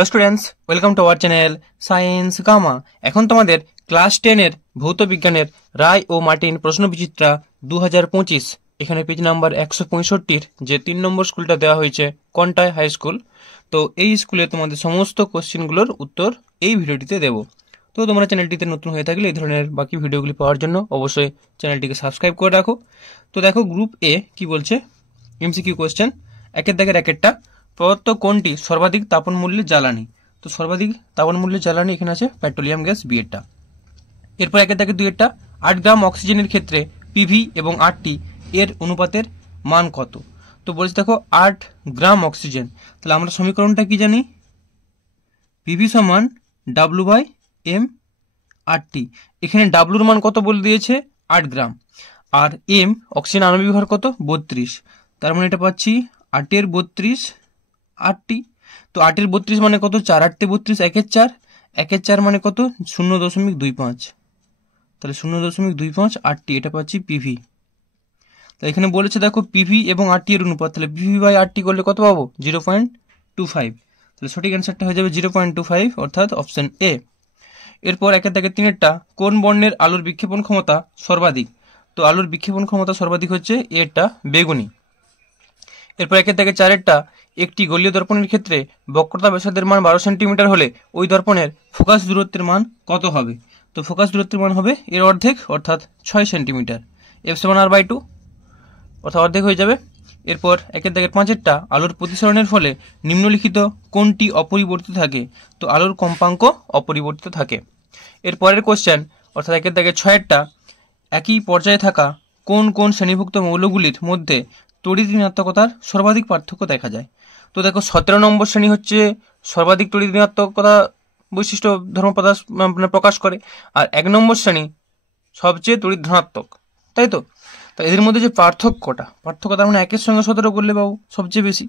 Hello students, welcome to our channel science gamma. এখন তোমাদের class 10 এর ভৌত বিজ্ঞানের রায় ও মার্টিন প্রশ্নবিচিত্রা 2025 এখানে পেজ নাম্বার 165 যে 3 নম্বর স্কুলটা দেওয়া হয়েছে কন্টাই হাই স্কুল। তো এই স্কুলে তোমাদের সমস্ত কোশ্চেনগুলোর উত্তর এই ভিডিওটিতে দেব। তো তোমরা চ্যানেলটিতে নতুন হয়ে থাকলে এই ধরনের বাকি ভিডিওগুলি পাওয়ার জন্য অবশ্যই চ্যানেলটিকে সাবস্ক্রাইব করে রাখো। তো দেখো গ্রুপ এ কি বলছে, এমসিকিউ কোশ্চেন, একের দাগের একেরটা। প্রদত্ত কোনটি সর্বাধিক তাপন মূল্যের জ্বালানি? তো সর্বাধিক তাপন মূল্যের জ্বালানি এখানে আছে পেট্রোলিয়াম গ্যাস, বিয়েরটা। এরপর একের দাগে দুইয়েরটা, 8 গ্রাম অক্সিজেনের ক্ষেত্রে পিভি এবং 8টি এর অনুপাতের মান কত? তো বলছে দেখো 8 গ্রাম অক্সিজেন, তাহলে আমরা সমীকরণটা কি জানি? পিভি সমান ডাব্লু বাই এম 8টি। এখানে ডাব্লুর মান কত বলে দিয়েছে? 8 গ্রাম। আর এম অক্সিজেন আণবিক ভর কত? 32। তার মানে এটা পাচ্ছি 8 32 8টি। তো 8 32 মানে কত? 4 8 32, 1 4, 1 4 মানে কত? 0.25। তাহলে 0.25 8টি, এটা পাচ্ছি পিভি। তো এখানে বলেছে দেখো পিভি এবং 8টি এর অনুপাত, তাহলে পিভি বাই 8টি করলে কত পাবো? 0.25। তাহলে সঠিক অ্যান্সারটা হয়ে যাবে 0.25, অর্থাৎ অপশন এ। এরপর একের দাগের তিনেরটা, কোন বর্ণের আলোর বিক্ষেপণ ক্ষমতা সর্বাধিক? তো আলোর বিক্ষেপণ ক্ষমতা সর্বাধিক হচ্ছে এরটা, বেগুনি। এরপর একের দাগে চারেরটা, একটি গোলীয় দর্পণের ক্ষেত্রে বক্রতা ব্যাসার্ধের মান 12 সেন্টিমিটার হলে ওই দর্পণের ফোকাস দূরত্বের মান কত হবে? তো ফোকাস দূরত্বের মান হবে এর অর্ধেক, অর্থাৎ 6 সেন্টিমিটার। এফ সমান আর বাই 2, অর্থাৎ অর্ধেক হয়ে যাবে। এরপর একের দাগের পাঁচেরটা, আলোর প্রতিসরণের ফলে নিম্নলিখিত কোনটি অপরিবর্তিত থাকে? তো আলোর কম্পাঙ্ক অপরিবর্তিত থাকে। এর পরের কোশ্চেন, অর্থাৎ একের দাগের ছয়েরটা, একই পর্যায়ে থাকা কোন কোন শ্রেণীভুক্ত মৌলগুলির মধ্যে তড়িৎ ঋণাত্মকতার সর্বাধিক পার্থক্য দেখা যায়? তো দেখো 17 নম্বর শ্রেণী হচ্ছে সর্বাধিক তড়িৎ ঋণাত্মকতা বৈশিষ্ট্য ধর্ম প্রকাশ করে, আর 1 নম্বর শ্রেণী সবচেয়ে তড়িৎ ধনাত্মক, তাই তো? তা এদের মধ্যে যে পার্থক্যটা, তার মানে 1 এর সঙ্গে 17 করলে পাবো সবচেয়ে বেশি,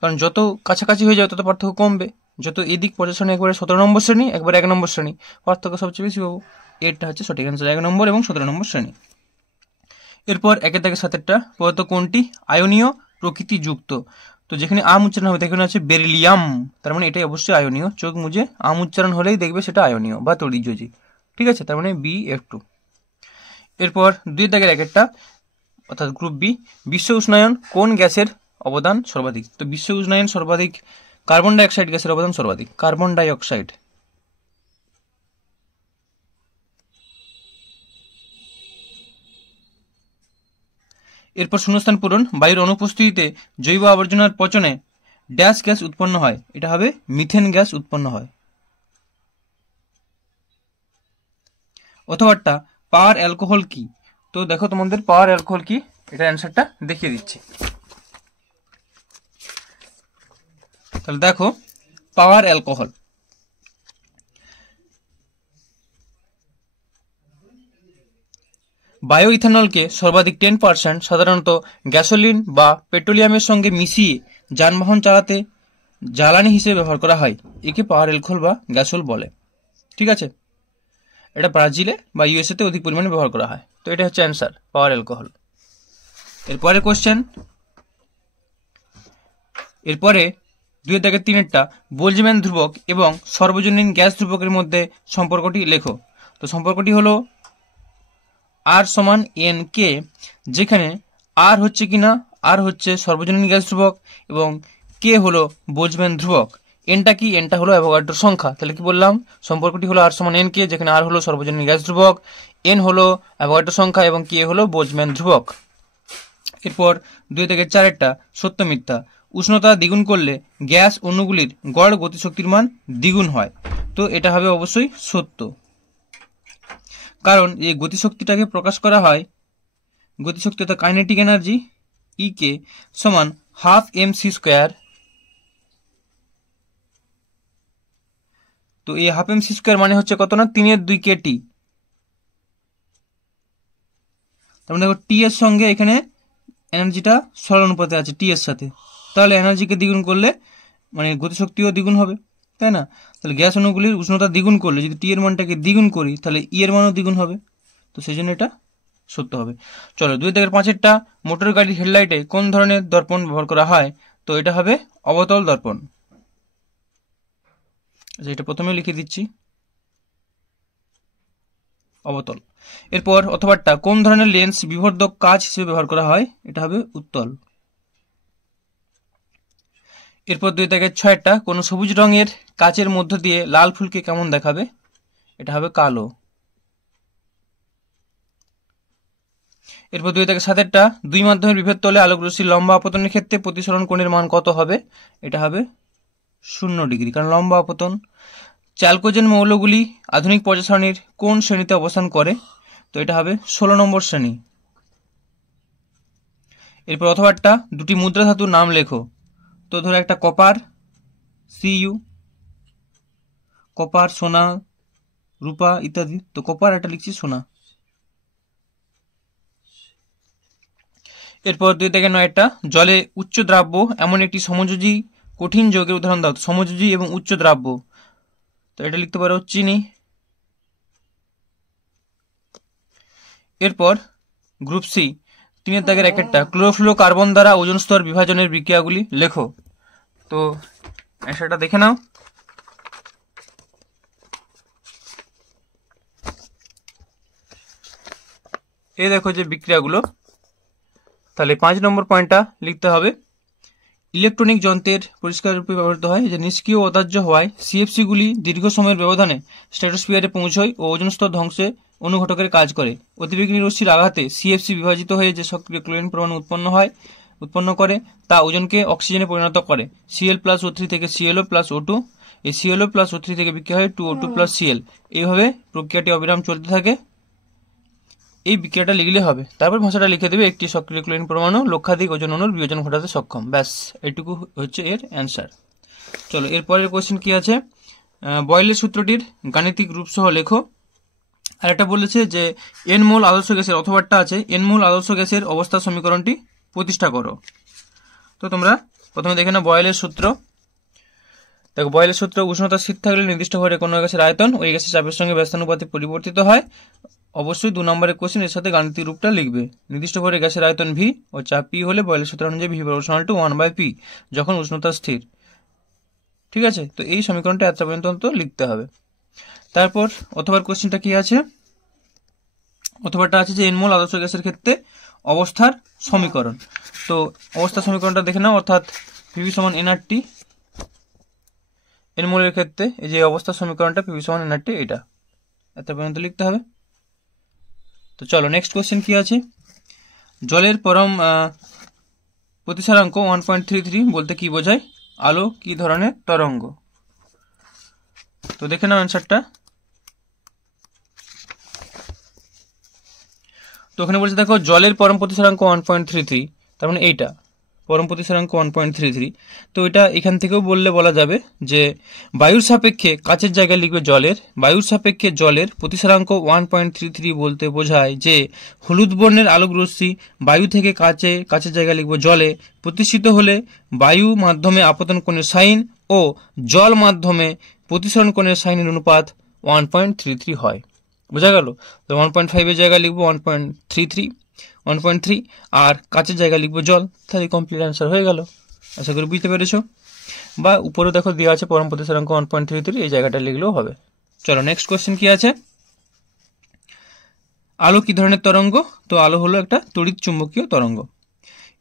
কারণ যত কাছাকাছি হয়ে যাবে তত পার্থক্য কমবে। যত এদিক পজিশনে একবারে 17 নম্বর শ্রেণী, একবারে 1 নম্বর শ্রেণী, পার্থক্য সবচেয়ে বেশি পাবো। এরটা হচ্ছে সঠিক অ্যান্সার, 1 নম্বর এবং 17 নম্বর শ্রেণী। এরপর একের দাগের সাতেরটা, প্রদত্ত কোনটি আয়নীয় প্রকৃতিযুক্ত? তো যেখানে আম উচ্চারণ হবে সেখানে আছে বেরিলিয়াম, তার মানে এটাই অবশ্যই আয়নীয়। চোখ মুজে আম উচ্চারণ হলেই দেখবে সেটা আয়নীয় বা তড়িৎযোজী, ঠিক আছে? তার মানে BF2। এরপর দুই দাগের একেরটা, অর্থাৎ গ্রুপ বি, বিশ্ব উষ্ণায়ন কোন গ্যাসের অবদান সর্বাধিক? তো বিশ্ব উষ্ণায়ন সর্বাধিক কার্বন ডাইঅক্সাইড গ্যাসের অবদান সর্বাধিক, কার্বন ডাইঅক্সাইড। এরপর শূন্যস্থান পূরণ, বায়ুর অনুপস্থিতিতে জৈব আবর্জনার পচনে ড্যাশ গ্যাস উৎপন্ন হয়? এটা হবে মিথেন গ্যাস উৎপন্ন হয়। অথবাটা পাওয়ার অ্যালকোহল কি? তো দেখো তোমাদের পাওয়ার অ্যালকোহল কি, এটা অ্যান্সারটা দেখিয়ে দিচ্ছি। তাহলে দেখো পাওয়ার অ্যালকোহল, বায়ো ইথানলকে সর্বাধিক 10% সাধারণত গ্যাসোলিন বা পেট্রোলিয়ামের সঙ্গে মিশিয়ে যানবাহন চালাতে জ্বালানি হিসেবে ব্যবহার করা হয়। একে পাওয়ার অ্যালকোহল বা গ্যাসোল বলে, ঠিক আছে? এটা ব্রাজিলে বা ইউএসএতে অধিক পরিমাণে ব্যবহার করা হয়। তো এটা হচ্ছে অ্যান্সার, পাওয়ার অ্যালকোহল। এরপরে কোশ্চেন, এরপরে 2 দাগের 3-এরটা, বোলজম্যান ধ্রুবক এবং সর্বজনীন গ্যাস ধ্রুবকের মধ্যে সম্পর্কটি লেখো। তো সম্পর্কটি হলো আর সমান এন কে, যেখানে আর হচ্ছে কিনা, আর হচ্ছে সর্বজনীন গ্যাস ধ্রুবক এবং কে হলো বোলজম্যান ধ্রুবক। এনটা কি? এনটা হলো অ্যাভোগাড্রোর সংখ্যা। তাহলে কি বললাম? সম্পর্কটি হলো আর সমান এন কে, যেখানে আর হলো সর্বজনীন গ্যাস ধ্রুবক, এন হলো অ্যাভোগাড্রোর সংখ্যা এবং কে হলো বোলজম্যান ধ্রুবক। এরপর 2 থেকে 4-এরটা, সত্য মিথ্যা, উষ্ণতা দ্বিগুণ করলে গ্যাস অণুগুলির গড় গতিশক্তির মান দ্বিগুণ হয়। তো এটা হবে অবশ্যই সত্য, কারণ এই গতিশক্তিটাকে প্রকাশ করা হয়, গতিশক্তি অর্থাৎ কাইনেটিক এনার্জি ই কে সমান হাফ mc²। তো এই হাফ mc² মানে হচ্ছে কত না, 3/2 kT। তার মানে দেখো টি এর সঙ্গে এখানে এনার্জিটা সরলানুপাতে আছে টি এর সাথে, তাহলে এনার্জিকে দ্বিগুণ করলে মানে গতিশক্তিও দ্বিগুণ হবে, তাই না? তাহলে গ্যাস অণুগুলির উষ্ণতা দ্বিগুণ করলে যদি টি এর মানটাকে দ্বিগুণ করি তাহলে ই এর মানও দ্বিগুণ হবে। তো সেই জন্য এটা সত্য হবে। চলো 2 থেকে 5-এরটা, মোটর গাড়ির হেডলাইটে কোন ধরনের দর্পণ ব্যবহার করা হয়? তো এটা হবে অবতল দর্পণ। আচ্ছা, এটা প্রথমেও লিখে দিচ্ছি, অবতল। এরপর অথবাটা কোন ধরনের লেন্স বিবর্ধক কাচ হিসেবে ব্যবহার করা হয়? এটা হবে উত্তল। এরপর 2 থেকে 6টা কোন সবুজ রঙের কাচের মধ্য দিয়ে লাল ফুলকে কেমন দেখাবে? এটা হবে কালো। এরপর 2 থেকে 7টা দুই মাধ্যমের বিভেদ তলে আলোক রশ্মির লম্বা আপতনের ক্ষেত্রে প্রতিসরণ কোণের মান কত হবে? এটা হবে 0 ডিগ্রি, কারণ লম্বা আপতন। চ্যালকোজেন মৌলগুলি আধুনিক পর্যায় সারণীর কোন শ্রেণীতে অবস্থান করে? তো এটা হবে 16 নম্বর শ্রেণী। এরপর অথবাটা দুটি মুদ্রা ধাতুর নাম লেখো। তো ধরো একটা কপার, সিইউ, কপার, সোনা, রূপা ইত্যাদি। তো কপার, এটা লিখছি সোনা। এরপর 2 থেকে 9টা জলে উচ্চ দ্রাব্য এমন একটি সমযোজী কঠিন যৌগের উদাহরণ দাও। সমযোজী এবং উচ্চ দ্রাব্য, তো এটা লিখতে পারো চিনি। এরপর গ্রুপ সি 3 দাগের 1টা ক্লোরোফ্লোরো কার্বন দ্বারা ওজোন স্তর বিভাজনের বিক্রিয়াগুলি লেখো। তো অ্যান্সারটা দেখে নাও। এই দেখো যে বিক্রিয়াগুলো। তাহলে 5 নম্বর পয়েন্টটা লিখতে হবে, ইলেকট্রনিক যন্ত্রের পরিষ্কার রূপে ব্যবহৃত হয় যে নিষ্ক্রিয় অদাহ্য হওয়ায় সিএফসি গুলি দীর্ঘ সময়ের ব্যবধানে স্ট্র্যাটোস্ফিয়ারে পৌঁছয় ও ওজোন স্তর ধ্বংসে অনুঘটকের কাজ করে। অতিবেগুনি রশ্মির আঘাতে সিএফসি বিভাজিত হয়ে যে সক্রিয় ক্লোরিন পরমাণু উৎপন্ন করে তা ওজনকে অক্সিজেনে পরিণত করে। Cl+O3 থেকে ClO+O2, এই ClO+O3 থেকে বিক্রিয়া হয় 2O2+Cl। এইভাবে প্রক্রিয়াটি অবিরাম চলতে থাকে। এই বিক্রিয়াটা লিখলে হবে। তারপর ভাষাটা লিখে দেবে, একটি সক্রিয় ক্লোরিন পরমাণু লক্ষাধিক ওজন অণুর বিয়োজন ঘটাতে সক্ষম। ব্যাস, এইটুকু হচ্ছে এর অ্যান্সার। চলো এরপরের কোশ্চেন কি আছে, বয়েলের সূত্রটির গাণিতিক রূপ সহ লেখো। আর একটা বলেছে যে এন মোল আদর্শ গ্যাসের, অথবাটা আছে এন মোল আদর্শ গ্যাসের অবস্থা সমীকরণটি প্রতিষ্ঠা করো। তো তোমরা প্রথমে দেখে নাও বয়েলের সূত্র। দেখো বয়েলের সূত্র, উষ্ণতা স্থির থাকলে নির্দিষ্ট ঘরে কোনো গ্যাসের আয়তন ওই গ্যাসের চাপের সঙ্গে ব্যস্তানুপাতে পরিবর্তিত হয়। অবশ্যই 2 নম্বরের কোশ্চেন এর সাথে গাণিতিক রূপটা লিখবে। নির্দিষ্ট ভরে গ্যাসের আয়তন ভি ও চাপ পি হলে বয়েলের সূত্র অনুযায়ী ভি প্রপোর্শনাল টু 1/p যখন উষ্ণতা স্থির। ঠিক আছে, তো এই সমীকরণটা এত পর্যন্ত লিখতে হবে। তারপর অথবার কোশ্চেনটা কি আছে, অথবাটা আছে যে এন মোল আদর্শ গ্যাসের ক্ষেত্রে অবস্থার সমীকরণ। তো অবস্থার সমীকরণটা দেখে নাও, অর্থাৎ পিভি সমান এনআরটি। এন মোলের ক্ষেত্রে এই যে অবস্থার সমীকরণটা পিভি সমান এনআরটি, এটা এত পর্যন্ত লিখতে হবে। তো চলো নেক্সট কোশ্চেন কি আছে, জলের পরম প্রতিসারাঙ্ক 1.33 বলতে কি বোঝায়? আলো কি ধরনের তরঙ্গ? তো দেখে নাও অ্যান্সারটা। তো ওখানে বলছে দেখো জলের পরম প্রতিসারাঙ্ক 1.33, তার মানে এইটা পরম প্রতিসারাঙ্ক 1.33। তো এটা এখান থেকেও বলা যাবে যে বায়ুর সাপেক্ষে কাচের জায়গায় লিখবে জলের, বায়ুর সাপেক্ষে জলের প্রতিসারাঙ্ক 1.33 বলতে বোঝায় যে হলুদ বর্ণের আলোক রশ্মি বায়ু থেকে কাচের জায়গায় লিখবো জলে প্রতিষ্ঠিত হলে বায়ু মাধ্যমে আপতন কোণের সাইন ও জল মাধ্যমে প্রতিসরণ কোণের সাইনের অনুপাত 1.33 হয়। বোঝা গেল? তো 1.5 এর জায়গায় লিখবো 1.3 আর কাচের জায়গায় লিখবো জল। তাহলে কমপ্লিট অ্যান্সার হয়ে গেল। আশা করি বুঝতে পেরেছো। বা উপরে দেখো দেওয়া আছে পরম প্রতিসারাঙ্ক 1.33, এই জায়গাটা লিখলেও হবে। চলো নেক্সট কোশ্চেন কি আছে, আলো কি ধরনের তরঙ্গ? তো আলো হলো একটা তড়িৎ চুম্বকীয় তরঙ্গ।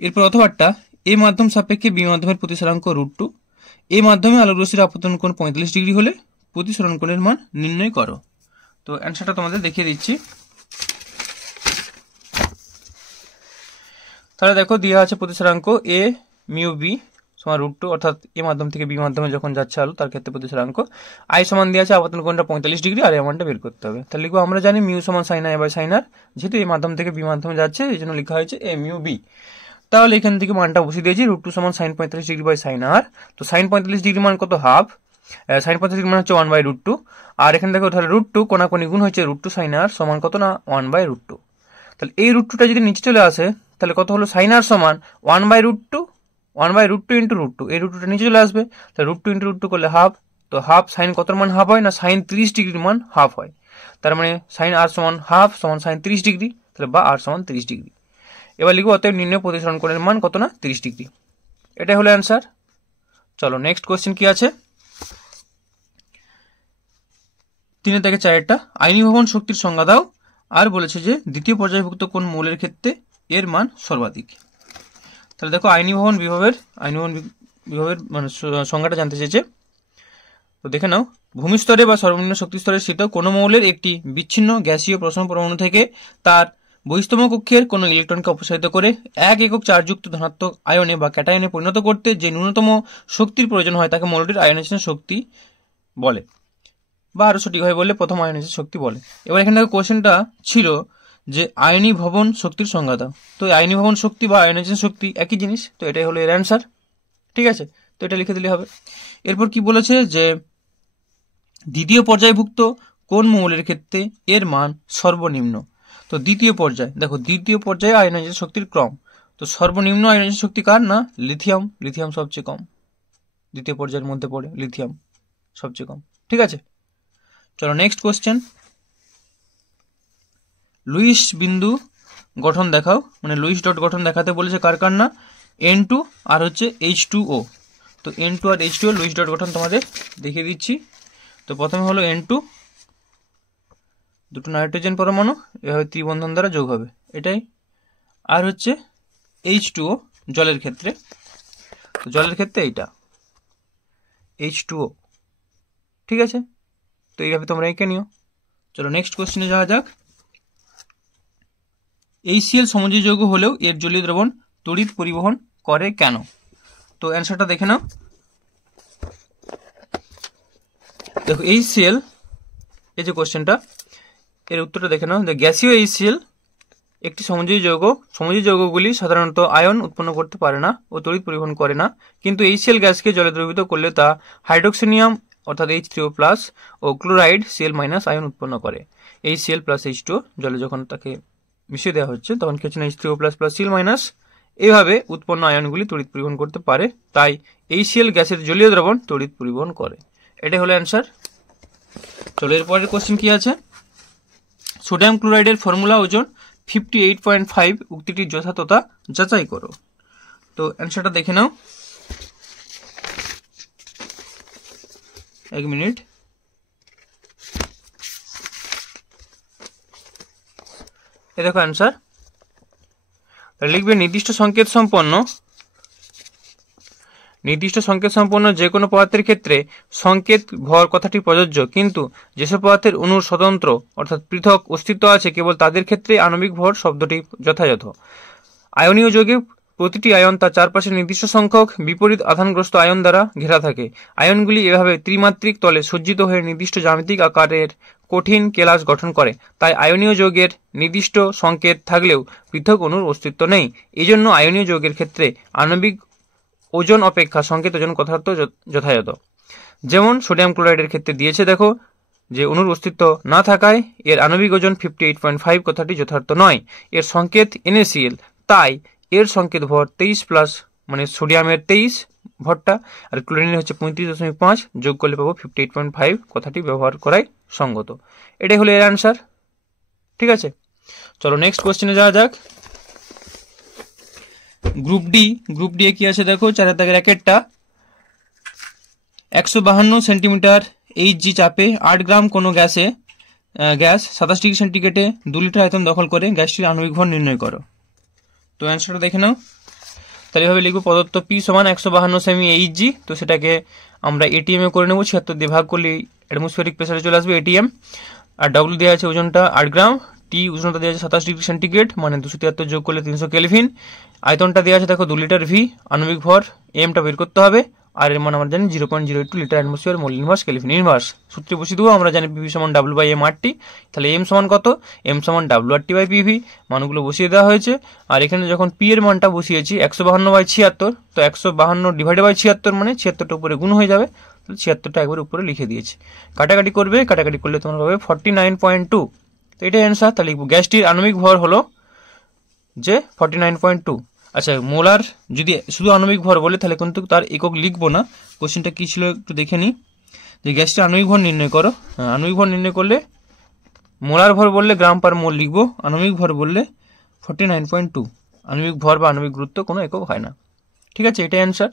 এরপর অথবাটা এ মাধ্যম সাপেক্ষে বি মাধ্যমের প্রতিসারাঙ্ক √2, এ মাধ্যমে আলোক রশ্মির আপতন কোণ 45 ডিগ্রি হলে প্রতিসরণ কোণের মান নির্ণয় করো। তো অ্যান্সারটা তোমাদের দেখিয়ে দিচ্ছি। তাহলে দেখো দেওয়া আছে প্রতিসারাঙ্ক এ মিউ বি সমান √2, অর্থাৎ এ মাধ্যম থেকে বি মাধ্যমে যখন যাচ্ছে আলো তার ক্ষেত্রে প্রতিসারাঙ্ক। আই সমান দেওয়া আছে আপতন কোণটা 45 ডিগ্রি, আর এ মানটা বের করতে হবে। তাহলে লিখবো, আমরা জানি মিউ সমান সাইন আই বাই সাইন আর, যেহেতু এই মাধ্যম থেকে বি মাধ্যমে যাচ্ছে এই জন্য লেখা হয়েছে এ মিউ বি। তাহলে এখান থেকে মানটা বসিয়ে দিয়েছি, √2 সমান sign 45 degree by sine r. তো সাইন 45 ডিগ্রি মান কত? হাফ। সাইন 45 ডিগ্রি মান হচ্ছে 1/√2, আর এখানে দেখো তাহলে √2 কোনাকুনি গুণ হচ্ছে √2 সাইন আর সমান কত না 1/√2। তাহলে এই √2টা যদি নিচে চলে আসে তাহলে কত হলো? সাইন আর সমান 1/√2 ইন্টু √2, এই √2টা নিচে চলে আসবে, তাহলে √2 ইন্টু √2 করলে হাফ। তো হাফ সাইন কত মান হাফ হয় না সাইন 30 ডিগ্রির মান হাফ হয়। তার মানে সাইন আর সমান হাফ সমান সাইন 30 ডিগ্রি, তাহলে বা আর সমান 30 ডিগ্রি। এবার লিখবো অতএব নির্ণয় প্রতিসরণ কোণের মান কত না 30 ডিগ্রি। এটাই হলো অ্যান্সার। চলো নেক্সট কোশ্চেন কি আছে, 3 থেকে 4 আয়নি ভবন শক্তির সংজ্ঞা দাও। আর বলেছে যে দ্বিতীয় পর্যায়ভুক্ত কোন মৌলের ক্ষেত্রে এর মান সর্বাধিক। তাহলে দেখো আয়নি ভবন বিভবের মানে সংজ্ঞাটা জানতে চেয়েছে। তো দেখে নাও, ভূমিস্তরে বা সর্বনিম্ন শক্তি স্তরে স্থিত কোনো মৌলের একটি বিচ্ছিন্ন গ্যাসীয় প্রথম পরমাণু থেকে তার বহিস্তম কক্ষের কোনো ইলেকট্রনকে অপসারিত করে 1 একক চার্জযুক্ত ধনাত্মক আয়নে বা ক্যাটায়নে পরিণত করতে যে ন্যূনতম শক্তির প্রয়োজন হয় তাকে মৌলটির আয়নাইজেশন শক্তি বলে, বা আরো সঠিকভাবে বললে প্রথম আয়নাইজেশন শক্তি বলে। এবার এখানে দেখো কোশ্চেনটা ছিল যে আয়নি ভবন শক্তির সংজ্ঞা দাও। তো আয়নি ভবন শক্তি বা আয়নাইজেশন শক্তি একই জিনিস, তো এটাই হলো এর অ্যান্সার। ঠিক আছে, তো এটা লিখে দিলে হবে। এরপর কি বলেছে যে দ্বিতীয় পর্যায়ভুক্ত কোন মৌলের ক্ষেত্রে এর মান সর্বনিম্ন। তো দ্বিতীয় পর্যায়, দেখো দ্বিতীয় পর্যায়ে আয়নাইজেশন শক্তির ক্রম। তো সর্বনিম্ন আয়নাইজেশন শক্তি কার না, লিথিয়াম। লিথিয়াম সবচেয়ে কম, দ্বিতীয় পর্যায়ের মধ্যে পড়ে লিথিয়াম সবচেয়ে কম। ঠিক আছে, চলো নেক্সট কোশ্চেন। লুইস বিন্দু গঠন দেখাও, মানে লুইস ডট গঠন দেখাতে বলেছে কার কার না, N2 আর হচ্ছে H2O। তো N2 আর H2O লুইস ডট গঠন তোমাদের দেখিয়ে দিচ্ছি। তো প্রথমে হলো N2, দুটো নাইট্রোজেন পরমাণু এভাবে ত্রিবন্ধন দ্বারা যোগ হবে, এটাই। আর হচ্ছে H2O জলের ক্ষেত্রে, তো জলের ক্ষেত্রে এইটা H2O। ঠিক আছে, তো এইভাবে তোমরা এঁকে নিও। চলো নেক্সট কোশ্চেনে যাওয়া যাক। HCl সমযোজী যৌগ হলেও এর জলীয় দ্রবণ তড়িৎ পরিবহন করে কেন। তো অ্যান্সারটা দেখে নাও। দেখো HCl, এই যে কোশ্চেনটা, এর উত্তরটা দেখে নাও। গ্যাসীয় HCl একটি সমযোজী যৌগ। সমযোজী যৌগগুলি সাধারণত আয়ন উৎপন্ন করতে পারে না ও তড়িৎ পরিবহন করে না, কিন্তু HCl গ্যাসকে জলে দ্রবীভূত করলে তা হাইড্রোক্সিনিয়াম অর্থাৎ H3O+ ও ক্লোরাইড Cl- আয়ন উৎপন্ন করে। HCl + H2O জলে যখন তাকে মিশিয়ে দেওয়া হচ্ছে তখন কি হচ্ছে না, H3O+ Cl- এইভাবে উৎপন্ন আয়নগুলি তড়িৎ পরিবহন করতে পারে, তাই HCl গ্যাসের জলীয় দ্রবণ তড়িৎ পরিবহন করে। এটাই হলো অ্যান্সার। চলো এরপরের কোশ্চেন কি আছে। সোডিয়াম ক্লোরাইডের ফর্মুলা ওজন 58.5 উক্তিটির যথার্থতা যাচাই করো। তো অ্যান্সারটা দেখে নাও, এক মিনিট। এ দেখো অ্যান্সার, লিখবে নির্দিষ্ট সংকেত সম্পন্ন যে কোনো পদার্থের ক্ষেত্রে সংকেত ভর কথাটি প্রযোজ্য, কিন্তু যেসব পদার্থের অণুর স্বতন্ত্র অর্থাৎ পৃথক অস্তিত্ব আছে কেবল তাদের ক্ষেত্রে আণবিক ভর শব্দটি যথাযথ। আয়নীয় যৌগে প্রতিটি আয়ন তার চারপাশে নির্দিষ্ট সংখ্যক বিপরীত আধানগ্রস্ত আয়ন দ্বারা ঘেরা থাকে। আয়নগুলি এভাবে ত্রিমাত্রিক তলে সজ্জিত হয়ে নির্দিষ্ট জ্যামিতিক আকারের কঠিন কেলাস গঠন করে, তাই আয়নীয় যৌগের নির্দিষ্ট সংকেত থাকলেও পৃথক অণুর অস্তিত্ব নেই। এজন্য আয়নীয় যৌগের ক্ষেত্রে আণবিক ওজন অপেক্ষা সংকেত ওজন কথার্থ যথাযথ। যেমন সোডিয়াম ক্লোরাইডের ক্ষেত্রে দিয়েছে, দেখো যে অণুর অস্তিত্ব না থাকায় এর আণবিক ওজন 58.5 কথাটি যথার্থ নয়। এর সংকেত NaCl, তাই এর সংকেত ভর 23+, মানে সোডিয়ামের 23 ভরটা, আর ক্লোরিনের হচ্ছে 35.5, যোগ করলে পাবো 58.5 কথাটি ব্যবহার করাই সঙ্গত। এটাই হলো এর অ্যান্সার। ঠিক আছে, চলো নেক্সট কোশ্চেনে যাওয়া যাক। গ্রুপ ডি এ কি আছে দেখো, 4 দাগের একেরটা 152 সেন্টিমিটার Hg চাপে 8 গ্রাম কোনো গ্যাস 27 ডিগ্রি সেন্টিগ্রেডে 2 লিটার আয়তন দখল করে গ্যাসটির আণবিক ভর নির্ণয় করো। তো অ্যান্সারটা দেখে নাও। তাহলে এভাবে লিখবো, প্রদত্ত P = 152 সেমি Hg, তো সেটাকে আমরা ATM এ করে নেবো, 76 দিয়ে ভাগ করলে অ্যাটমসফিয়ারিক প্রেসারে চলে আসবে ATM। আর W দেওয়া আছে ওজনটা 8 গ্রাম, T উষ্ণতা দেওয়া আছে 27 ডিগ্রি সেন্টিগ্রেড, মানে 273 যোগ করলে 300 কেলভিন। আয়তনটা দেওয়া আছে দেখো 2 লিটার V, আণবিক ভর M টা বের করতে হবে, আর এর মান আমরা জানি 0.02 litre atmosphere mole inverse kelvin inverse. সূত্রে বসিয়ে দেবো, আমরা জানি PV = W/m/RT, তাহলে M সমান কত, M = WRT/PV, মানগুলো বসিয়ে দেওয়া হয়েছে। আর এখানে যখন P এর মানটা বসিয়েছি 152/76, তো 152/76 মানে 76টা উপরে গুণ হয়ে যাবে, তাহলে 76টা একবার উপরে লিখে দিয়েছি। কাটাকাটি করবে, কাটাকাটি করলে তোমরা পাবে 49.2, তো এটাই অ্যান্সার। তাহলে গ্যাসটির আণবিক ভর হলো যে 49.2। আচ্ছা, মোলার যদি শুধু আণবিক ভর বলে তাহলে কিন্তু তার একক লিখবো না। কোশ্চেনটা কি ছিল একটু দেখে নিই, যে গ্যাসটির আণবিক ভর নির্ণয় করো। আণবিক ভর নির্ণয় করলে মোলার ভর বললে গ্রাম পার মোল লিখবো, আণবিক ভর বললে 49.2। আণবিক ভর বা আণবিক গুরুত্ব কোনো একক হয় না। ঠিক আছে, এটাই অ্যান্সার।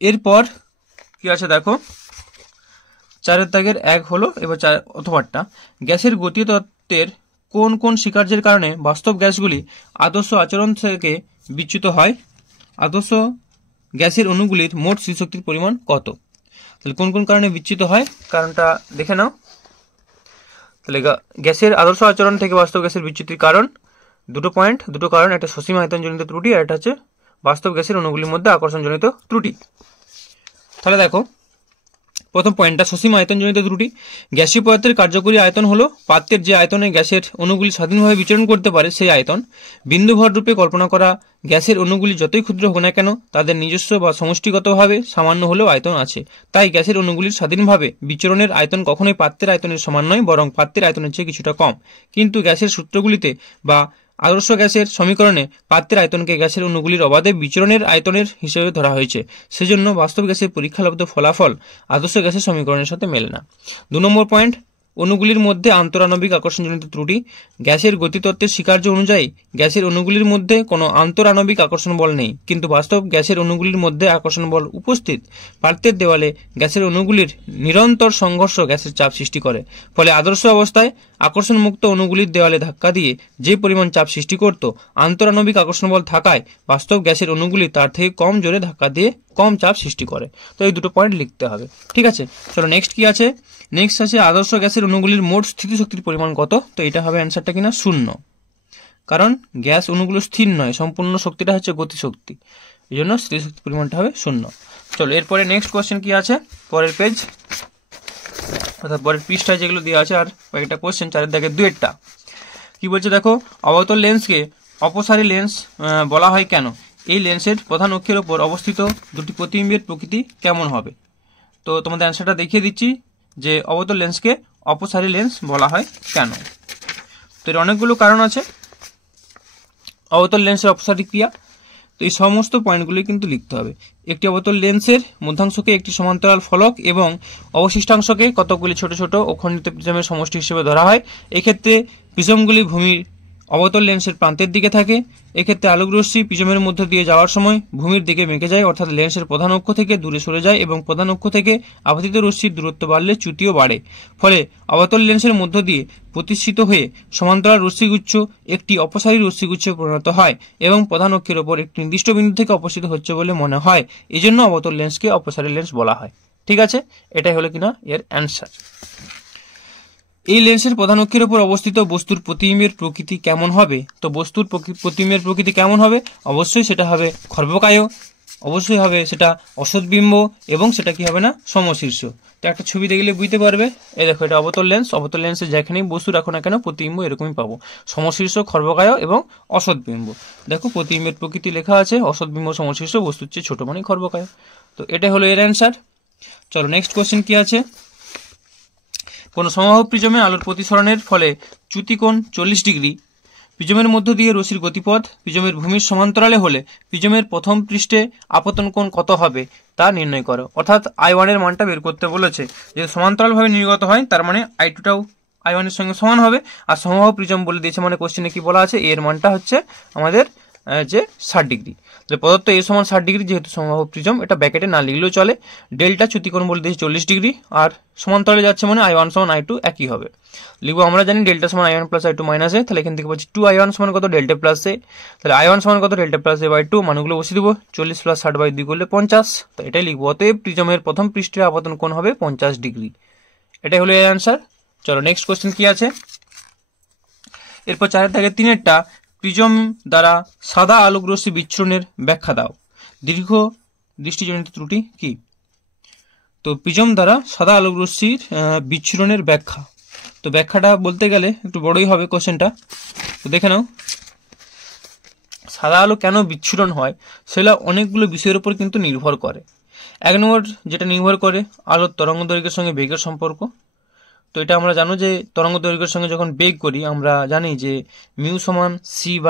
এরপর কি আছে দেখো, 4 দাগের 1 হলো, এবার 4 অথবাটা, গ্যাসের গতীয় তত্ত্বের কোন কোন স্বীকার্যের কারণে বাস্তব গ্যাসগুলি আদর্শ আচরণ থেকে বিচ্যুত হয়? আদর্শ গ্যাসের অণুগুলির মোট স্থিতিশক্তির পরিমাণ কত? তাহলে কোন কোন কারণে বিচ্যুত হয় কারণটা দেখে নাও। তাহলে গ্যাসের আদর্শ আচরণ থেকে বাস্তব গ্যাসের বিচ্যুতির কারণ দুটো কারণ, একটা সসীম আয়তনজনিত ত্রুটি আর একটা হচ্ছে বাস্তব গ্যাসের অণুগুলির মধ্যে আকর্ষণজনিত ত্রুটি। তাহলে দেখো, প্রথম পয়েন্টটা সসীম আয়তনজনিত ত্রুটি। গ্যাসীয় পদার্থের কার্যকরী আয়তন হলো পাত্রের যে আয়তনে গ্যাসের অণুগুলি স্বাধীনভাবে বিচরণ করতে পারে সেই আয়তন। বিন্দুভর রূপে কল্পনা করা গ্যাসের অণুগুলি যতই ক্ষুদ্র হোক না কেন তাদের নিজস্ব বা সমষ্টিগতভাবে সামান্য হলেও আয়তন আছে। তাই গ্যাসের অণুগুলির স্বাধীনভাবে বিচরণের আয়তন কখনোই পাত্রের আয়তনের সমান নয়, বরং পাত্রের আয়তনের চেয়ে কিছুটা কম। কিন্তু গ্যাসের সূত্রগুলিতে বা আদর্শ গ্যাসের সমীকরণে পাত্রের আয়তনকে গ্যাসের অণুগুলির অবাধে বিচরণের আয়তনের হিসেবে ধরা হয়েছে। সেজন্য বাস্তব গ্যাসের পরীক্ষালব্ধ ফলাফল আদর্শ গ্যাসের সমীকরণের সাথে মেলে না। 2 নম্বর পয়েন্ট, অণুগুলির মধ্যে আন্তরাণবিক আকর্ষণজনিত ত্রুটি। গ্যাসের গতিতত্ত্বের স্বীকার্য অনুযায়ী গ্যাসের অণুগুলির মধ্যে কোনো আন্তরাণবিক আকর্ষণ বল নেই, কিন্তু বাস্তব গ্যাসের অণুগুলির মধ্যে আকর্ষণ বল উপস্থিত। পাত্রের দেওয়ালে গ্যাসের অণুগুলির নিরন্তর সংঘর্ষ গ্যাসের চাপ সৃষ্টি করে। ফলে আদর্শ অবস্থায় আকর্ষণমুক্ত অণুগুলির দেওয়ালে ধাক্কা দিয়ে যে পরিমাণ চাপ সৃষ্টি করত, আন্তরাণবিক আকর্ষণ বল থাকায় বাস্তব গ্যাসের অণুগুলি তার থেকে কম জোরে ধাক্কা দিয়ে কম চাপ সৃষ্টি করে। তো এই দুটো পয়েন্ট লিখতে হবে, ঠিক আছে। চলো নেক্সট কি আছে? নেক্সট আছে আদর্শ গ্যাসের অণুগুলির মোট স্থিতিশক্তির পরিমাণ কত? তো এটা হবে অ্যান্সারটা কিনা 0, কারণ গ্যাস অণুগুলো স্থির নয়, সম্পূর্ণ শক্তিটা হচ্ছে গতিশক্তি, এই জন্য স্থিতিশক্তির পরিমাণটা হবে 0। চলো এরপরে নেক্সট কোয়েশ্চেন কি আছে, পরের পেজ অর্থাৎ পরের পৃষ্ঠায় যেগুলো দেওয়া আছে আর কয়েকটা কোয়েশ্চেন 4 দাগের 2টা কি বলছে দেখো, অবতল লেন্সকে অপসারী লেন্স বলা হয় কেন? এই লেন্সের প্রধান অক্ষের ওপর অবস্থিত দুটি প্রতিবিম্বের প্রকৃতি কেমন হবে? তো তোমাদের অ্যান্সারটা দেখিয়ে দিচ্ছি যে অবতল লেন্সকে অপসারী লেন্স বলা হয় কেন। তো এর অনেকগুলো কারণ আছে অবতল লেন্সের অপসারী ক্রিয়া। তো এই সমস্ত পয়েন্টগুলি কিন্তু লিখতে হবে। একটি অবতল লেন্সের মধ্যাংশকে একটি সমান্তরাল ফলক এবং অবশিষ্টাংশকে কতগুলি ছোট ছোট অখণ্ডিত প্রিজমের সমষ্টি হিসেবে ধরা হয়। এক্ষেত্রে প্রিজমগুলি ভূমির অবতল লেন্সের প্রান্তের দিকে থাকে। এক্ষেত্রে আলোকরশ্মি প্রিজমের মধ্য দিয়ে যাওয়ার সময় ভূমির দিকে বেঁকে যায়, অর্থাৎ লেন্সের প্রধান অক্ষ থেকে দূরে সরে যায় এবং প্রধান অক্ষ থেকে আপতিত রশ্মির দূরত্ব বাড়লে চ্যুতিও বাড়ে। ফলে অবতল লেন্সের মধ্য দিয়ে প্রতিষ্ঠিত হয়ে সমান্তরাল রশ্মিগুচ্ছ একটি অপসারী রশ্মিগুচ্ছে পরিণত হয় এবং প্রধান অক্ষের ওপর একটি নির্দিষ্ট বিন্দু থেকে অপসৃত হচ্ছে বলে মনে হয়। এজন্য অবতল লেন্সকে অপসারী লেন্স বলা হয়। ঠিক আছে, এটাই হলো কিনা এর অ্যান্সার। এই লেন্সের প্রধান অক্ষের উপর অবস্থিত বস্তুর প্রতিবিম্বের প্রকৃতি কেমন হবে? তো বস্তুর প্রতিবিম্বের প্রকৃতি কেমন হবে? অবশ্যই সেটা হবে খর্বকায়, অবশ্যই হবে সেটা অসৎবিম্ব এবং সেটা কি হবে না সমশীর্ষ। তো একটা ছবি দেখলে বুঝতে পারবে, এই দেখো এটা অবতল লেন্স, অবতল লেন্সে যেখানেই বস্তু রাখো না কেন প্রতিবিম্ব এরকমই পাবো, সমশীর্ষ, খর্বকায় এবং অসৎবিম্ব। দেখো প্রতিবিম্বের প্রকৃতি লেখা আছে, অসৎবিম্ব সমশীর্ষ, বস্তুর চেয়ে ছোট মানে খর্বকায়। তো এটাই হলো এর অ্যান্সার। চলো নেক্সট কোশ্চেন কি আছে, কোন সমবাহু প্রিজমে আলোর প্রতিসরণের ফলে চ্যুতিকোণ 40 ডিগ্রি, প্রিজমের মধ্য দিয়ে রশ্মির গতিপথ প্রিজমের ভূমির সমান্তরালে হলে প্রিজমের প্রথম পৃষ্ঠে আপতন কোণ কত হবে তা নির্ণয় করো। অর্থাৎ I1 এর মানটা বের করতে বলেছে। যদি সমান্তরালভাবে নির্গত হয় তার মানে I2টাও I1 এর সঙ্গে সমান হবে। আর সমবাহু প্রিজম বলে দিয়েছে মানে কোশ্চেনে কি বলা আছে, এর মানটা হচ্ছে আমাদের যে 60 ডিগ্রি। তাহলে প্রদত্ত এ সমান 60 ডিগ্রি, যেহেতু সমবাহু প্রিজম এটা ব্র্যাকেটে না লিখলেও চলে। ডেল্টা চ্যুতিকোণ বলে দিয়েছে 40 ডিগ্রি, আর সমান্তরালে যাচ্ছে মানে I1 সমান I2 একই হবে। লিখবো আমরা জানি ডেল্টা সমান I1 প্লাস I2 মাইনাস এ, তাহলে এখান থেকে পাচ্ছি 2I1 সমান কত ডেল্টা প্লাস এ, তাহলে I1 সমান কত ডেল্টা প্লাস এ বাই 2, মানগুলো বসিয়ে দেবো, 40 প্লাস 60 বাই 2 করলে 50। তো এটাই লিখবো, অতএব প্রিজমের প্রথম পৃষ্ঠের আপতন কোণ হবে 50 ডিগ্রি। এটাই হলো এর অ্যান্সার। চলো নেক্সট কোশ্চেন কি আছে, এরপর 4 দাগের 3-এরটা, প্রিজম দ্বারা সাদা আলোক রশ্মি বিচ্ছুরণের ব্যাখ্যা দাও। দীর্ঘ দৃষ্টিজনিত ত্রুটি কি? তো প্রিজম দ্বারা সাদা আলোক রশ্মির বিচ্ছুরণের ব্যাখ্যা, তো ব্যাখ্যাটা বলতে গেলে একটু বড়ই হবে কোশ্চেনটা। তো দেখে নাও, সাদা আলো কেন বিচ্ছুরণ হয় সেটা অনেকগুলো বিষয়ের উপর কিন্তু নির্ভর করে। 1 নম্বর যেটা নির্ভর করে আলোর তরঙ্গ দৈর্ঘ্যের সঙ্গে বেগের সম্পর্ক। তো এটা আমরা জানো যে তরঙ্গ দৈর্ঘ্যের সঙ্গে যখন বেগ করি আমরা জানি যে মিউ সমান c/v,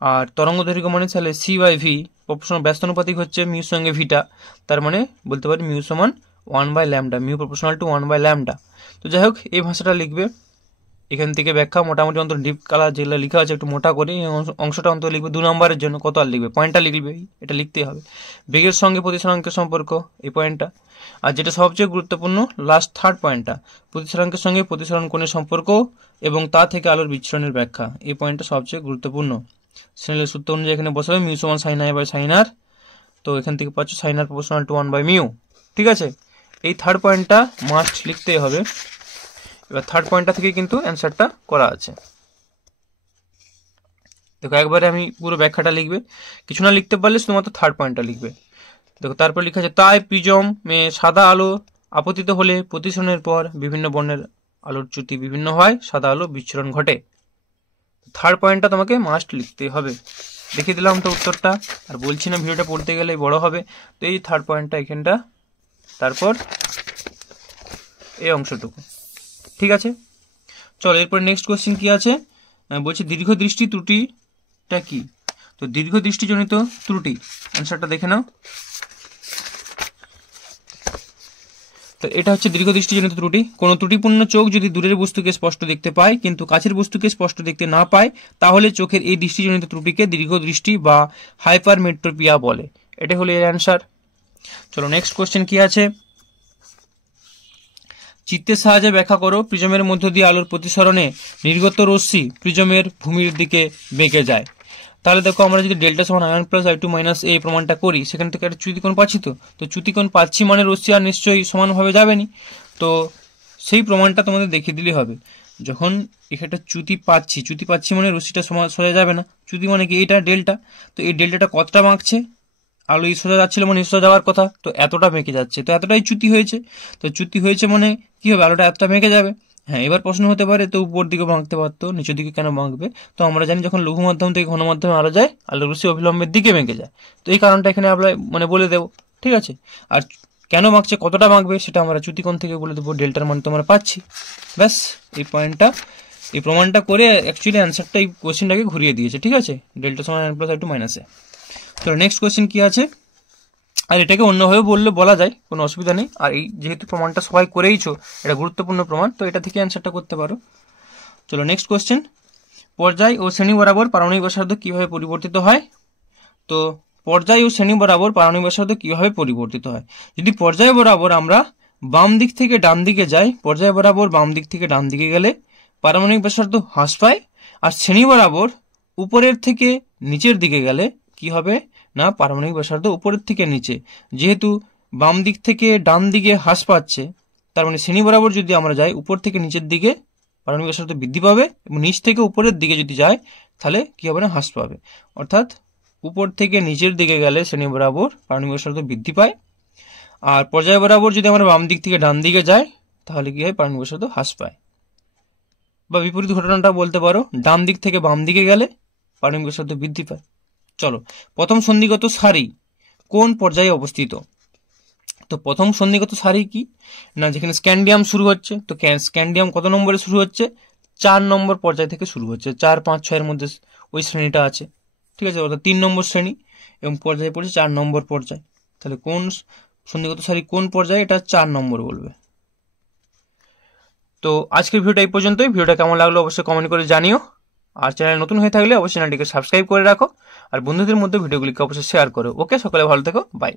আর তরঙ্গ দৈর্ঘ্য মানে তাহলে c/v প্রপোর্শনাল ব্যস্তানুপাতিক হচ্ছে মিউর সঙ্গে ভিটা, তার মানে বলতে পারি মিউ সমান 1/λ, মিউ প্রপোর্শনাল টু 1/λ। তো যাই হোক এই ভাষাটা লিখবে এখান থেকে ব্যাখ্যা মোটামুটি অন্তত ডিপ কালার যেগুলো লেখা আছে একটু মোটা করে এই অংশটা অন্তত লিখবে 2 নম্বরের জন্য। কত আর লিখবে, পয়েন্টটা লিখবে, এটা লিখতেই হবে। বেগের সঙ্গে প্রতিসরাঙ্কের সম্পর্ক, এই পয়েন্টটা। আর যেটা সবচেয়ে গুরুত্বপূর্ণ লাস্ট থার্ড পয়েন্টটা, প্রতিসরাঙ্কের সঙ্গে প্রতিসরণ কোণের সম্পর্ক এবং তা থেকে আলোর বিচ্ছুরণের ব্যাখ্যা, এই পয়েন্টটা সবচেয়ে গুরুত্বপূর্ণ। শ্রেণীর সূত্র অনুযায়ী এখানে বসাবে মিউ সমান sine i by sine r. তো এখান থেকে পাচ্ছ sine r proportional to 1 by mu. ঠিক আছে, এই থার্ড পয়েন্টটা মাস্ট লিখতেই হবে। এবার থার্ড পয়েন্টটা থেকে কিন্তু অ্যান্সারটা করা আছে। দেখো একবারে আমি পুরো ব্যাখ্যাটা লিখবে, কিছু না লিখতে পারলে শুধুমাত্র থার্ড পয়েন্টটা লিখবে। দেখো তারপর লেখা আছে তাই প্রিজমে সাদা আলো আপতিত হলে প্রতিসরণের পর বিভিন্ন বর্ণের আলোর চ্যুতি বিভিন্ন হয়, সাদা আলো বিচ্ছুরণ ঘটে। থার্ড পয়েন্টটা তোমাকে মাস্ট লিখতে হবে। দেখিয়ে দিলাম তো উত্তরটা, আর বলছি না ভিডিওটা পড়তে গেলে বড় হবে। তো এই থার্ড পয়েন্টটা এখানটা, তারপর এই অংশটুকু। ঠিক আছে, চলো এরপর নেক্সট কোশ্চেন কি আছে, বলছি দীর্ঘ দৃষ্টি ত্রুটিটা কি। তো দীর্ঘ দৃষ্টিজনিত ত্রুটি অ্যান্সারটা দেখে নাও। তো এটা হচ্ছে দীর্ঘ দৃষ্টিজনিত ত্রুটি। কোনো ত্রুটিপূর্ণ চোখ যদি দূরের বস্তুকে স্পষ্ট দেখতে পায় কিন্তু কাছের বস্তুকে স্পষ্ট দেখতে না পায়, তাহলে চোখের এই দৃষ্টিজনিত ত্রুটিকে দীর্ঘ দৃষ্টি বা হাইপারমেট্রোপিয়া বলে। এটা হলো এর অ্যান্সার। চলো নেক্সট কোশ্চেন কি আছে, চিত্রের সাহায্যে ব্যাখ্যা করো প্রিজমের মধ্য দিয়ে আলোর প্রতিসরণে নির্গত রশ্মি প্রিজমের ভূমির দিকে বেঁকে যায়। তাহলে দেখো আমরা যদি ডেল্টা সমান আয়ন প্লাস আই টু মাইনাস এই প্রমাণটা করি, সেখান থেকে একটা চ্যুতিকোণ পাচ্ছি। তো চ্যুতিকোণ পাচ্ছি মানে রশ্মি আর নিশ্চয়ই সমানভাবে যাবেনি। তো সেই প্রমাণটা তোমাদের দেখিয়ে দিলে হবে। যখন এখানটা চ্যুতি পাচ্ছি মানে রশ্মিটা সোজা যাবে না। চ্যুতি মানে কি, এটা ডেল্টা। তো এই ডেল্টাটা কতটা বাঁকছে, আলো এই সোজা যাচ্ছিল মানে সোজা যাওয়ার কথা, তো এতটা বেঁকে যাচ্ছে, তো এতটাই চ্যুতি হয়েছে। তো চ্যুতি হয়েছে মানে কি হবে, আলোটা এতটা বেঁকে যাবে। হ্যাঁ, এবার প্রশ্ন হতে পারে তো উপর দিকে বাঁকতে পারতো, নিচের দিকে কেন বাঁকবে। তো আমরা জানি যখন লঘু মাধ্যম থেকে ঘন মাধ্যমে আলো যায়, আলোর রশ্মি অবিলম্বের দিকে বেঁকে যায়। তো এই কারণটা এখানে আমরা বলে দেবো। ঠিক আছে, আর কেন বাঁকছে, কতটা বাঁকবে সেটা আমরা চ্যুতিকোণ থেকে বলে দেবো, ডেল্টার মান তো আমরা পাচ্ছি। ব্যাস, এই পয়েন্টটা এই প্রমাণটা করে অ্যাকচুয়ালি অ্যান্সারটা এই কোশ্চেনটাকে ঘুরিয়ে দিয়েছে। ঠিক আছে, ডেল্টা সমান আয়ন plus I two minus A. তো নেক্সট কোশ্চেন কি আছে, আর এটাকে অন্যভাবে বলা যায়, কোনো অসুবিধা নেই। আর এই যেহেতু প্রমাণটা সবাই করেইছো, এটা গুরুত্বপূর্ণ প্রমাণ, তো এটা থেকে অ্যান্সারটা করতে পারো। চলো নেক্সট কোশ্চেন, পর্যায় ও শ্রেণী বরাবর পারমাণবিক ব্যাসার্ধ কিভাবে পরিবর্তিত হয়। তো পর্যায় ও শ্রেণী বরাবর পারমাণবিক ব্যাসার্ধ কিভাবে পরিবর্তিত হয়, যদি পর্যায় বরাবর আমরা বাম দিক থেকে ডান দিকে যাই, পর্যায় বরাবর বাম দিক থেকে ডান দিকে গেলে পারমাণবিক ব্যাসার্ধ হ্রাস পায়। আর শ্রেণী বরাবর উপরের থেকে নিচের দিকে গেলে কি হবে না, পারমাণবিক ব্যাসার্ধ উপরের থেকে নিচে। যেহেতু বাম দিক থেকে ডান দিকে হ্রাস পাচ্ছে, তার মানে শ্রেণী বরাবর যদি আমরা যাই উপর থেকে নিচের দিকে, পারমাণবিক ব্যাসার্ধ বৃদ্ধি পাবে, এবং নিচ থেকে উপরের দিকে যদি যায় তাহলে কি হবে না, হ্রাস পাবে। অর্থাৎ উপর থেকে নিচের দিকে গেলে শ্রেণী বরাবর পারমাণবিক ব্যাসার্ধ বৃদ্ধি পায়, আর পর্যায় বরাবর যদি আমরা বাম দিক থেকে ডান দিকে যাই তাহলে কি হয়, পারমাণবিক ব্যাসার্ধ হ্রাস পায়। বা বিপরীত ঘটনাটা বলতে পারো, ডান দিক থেকে বাম দিকে গেলে পারমাণবিক ব্যাসার্ধ বৃদ্ধি পায়। চলো, প্রথম সন্ধিগত সারি কোন পর্যায়ে অবস্থিত। তো প্রথম সন্ধিগত সারি কি না, যেখানে স্ক্যান্ডিয়াম শুরু হচ্ছে। তো স্ক্যান্ডিয়াম কত নম্বরে শুরু হচ্ছে, 4 নম্বর পর্যায় থেকে শুরু হচ্ছে। 4, 5, 6 এর মধ্যে ওই শ্রেণীটা আছে। ঠিক আছে, অর্থাৎ 3 নম্বর শ্রেণী এবং পর্যায়ে পড়ছে 4 নম্বর পর্যায়। তাহলে কোন সন্ধিগত সারি কোন পর্যায়ে, এটা 4 নম্বর বলবে। তো আজকের ভিডিওটা এই পর্যন্তই। ভিডিওটা কেমন লাগলো অবশ্যই কমেন্ট করে জানিও। আর চ্যানেল নতুন হয়ে থাকলে অবশ্যই চ্যানেলটিকে সাবস্ক্রাইব করে রাখো, আর বন্ধুদের মধ্যে ভিডিওগুলিকে অবশ্যই শেয়ার করো। ওকে, সকলে ভালো থেকো, বাই।